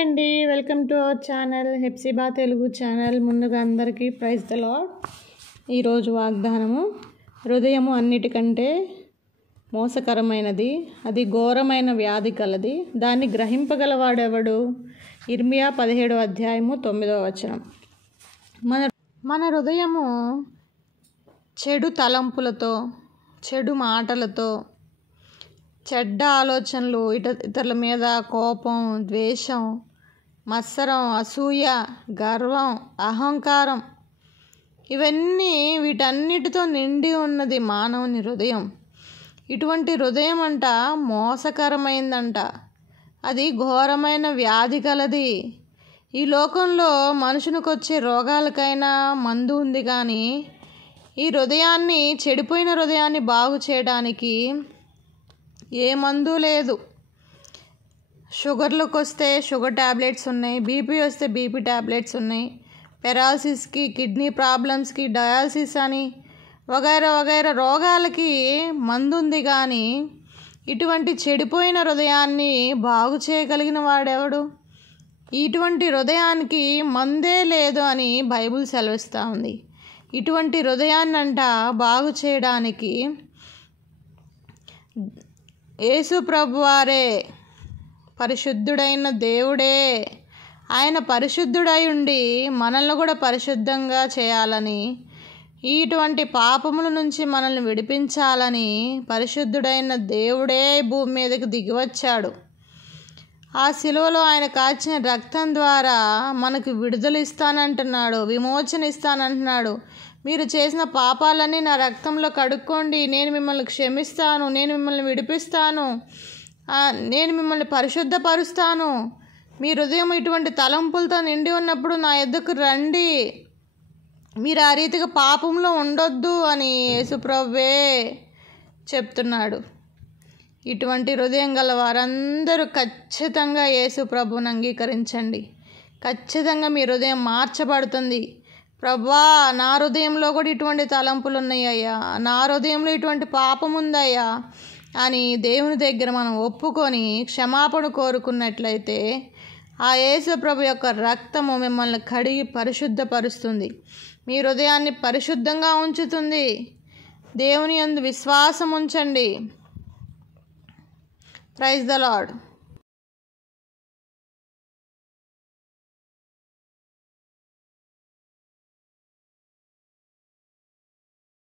Hi అండి, welcome to our channel Hepsiba Telugu channel. ముందుగా అందరికీ ప్రైజ్ ద లార్డ్. ఈరోజు వాగ్దానము, హృదయము అన్నిటికంటే మోసకరమైనది, అది ఘోరమైన వ్యాధి కలది, దాన్ని గ్రహింపగలవాడెవడు? ఇర్మియా 17వ అధ్యాయము 9వ వచనం. మన హృదయము చెడు తలంపులతో, చెడు మాటలతో, చెడ్డ ఆలోచనలు, ఇతరుల మీద కోపం, ద్వేషం, మత్సరం, అసూయ, గర్వం, అహంకారం, వీటన్నిటితో నిండి ఉన్నది మానవుని హృదయం. ఇటువంటి హృదయం అంట మోసకరమైందంట, అది ఘోరమైన వ్యాధి కలది. ఈ లోకంలో మనుషునికి వచ్చే రోగాలకైనా మందు ఉంది, కానీ ఈ హృదయాన్ని, చెడిపోయిన హృదయాన్ని బాగు చేయడానికి ఏ మందు లేదు. షుగర్లకు వస్తే షుగర్ ట్యాబ్లెట్స్ ఉన్నాయి, బీపీ వస్తే బీపీ ట్యాబ్లెట్స్ ఉన్నాయి, పెరాలసిస్కి, కిడ్నీ ప్రాబ్లమ్స్కి డయాలసిస్ అని వగైరా రోగాలకి మందు ఉంది, కానీ ఇటువంటి చెడిపోయిన హృదయాన్ని బాగు చేయగలిగిన వాడెవడు? ఇటువంటి హృదయానికి మందే లేదు అని బైబిల్ సెలవిస్తూ ఉంది. ఇటువంటి హృదయాన్నంట బాగు చేయడానికి యేసు ప్రభువారే, పరిశుద్ధుడైన దేవుడే, ఆయన పరిశుద్ధుడై ఉండి మనల్ని కూడా పరిశుద్ధంగా చేయాలని, ఇటువంటి పాపముల నుంచి మనల్ని విడిపించాలని పరిశుద్ధుడైన దేవుడే భూమి మీదకి దిగివచ్చాడు. ఆ శిలువలో ఆయన కాచిన రక్తం ద్వారా మనకు విడుదల ఇస్తానంటున్నాడు, విమోచన ఇస్తానంటున్నాడు. మీరు చేసిన పాపాలన్నీ నా రక్తంలో కడుక్కోండి, నేను మిమ్మల్ని క్షమిస్తాను, నేను మిమ్మల్ని విడిపిస్తాను, నేను మిమ్మల్ని పరిశుద్ధపరుస్తాను. మీ హృదయం ఇటువంటి తలంపులతో నిండి ఉన్నప్పుడు నా యొద్దకు రండి, మీరు ఆ రీతిగా పాపంలో ఉండొద్దు అని యేసుప్రభువే చెప్తున్నాడు. ఇటువంటి హృదయం గల వారందరూ ఖచ్చితంగా యేసుప్రభువుని అంగీకరించండి. ఖచ్చితంగా మీ హృదయం మార్చబడుతుంది. ప్రభువా, నా హృదయంలో కూడా ఇటువంటి తలంపులు ఉన్నాయ్యా, నా హృదయంలో ఇటువంటి పాపం ఉందయ్యా అని దేవుని దగ్గర మనం ఒప్పుకొని క్షమాపణ కోరుకున్నట్లయితే ఆ యేసు ప్రభు యొక్క రక్తము మిమ్మల్ని కడిగి పరిశుద్ధపరుస్తుంది, మీ హృదయాన్ని పరిశుద్ధంగా ఉంచుతుంది. దేవుని యందు విశ్వాసం ఉంచండి. Praise the lord.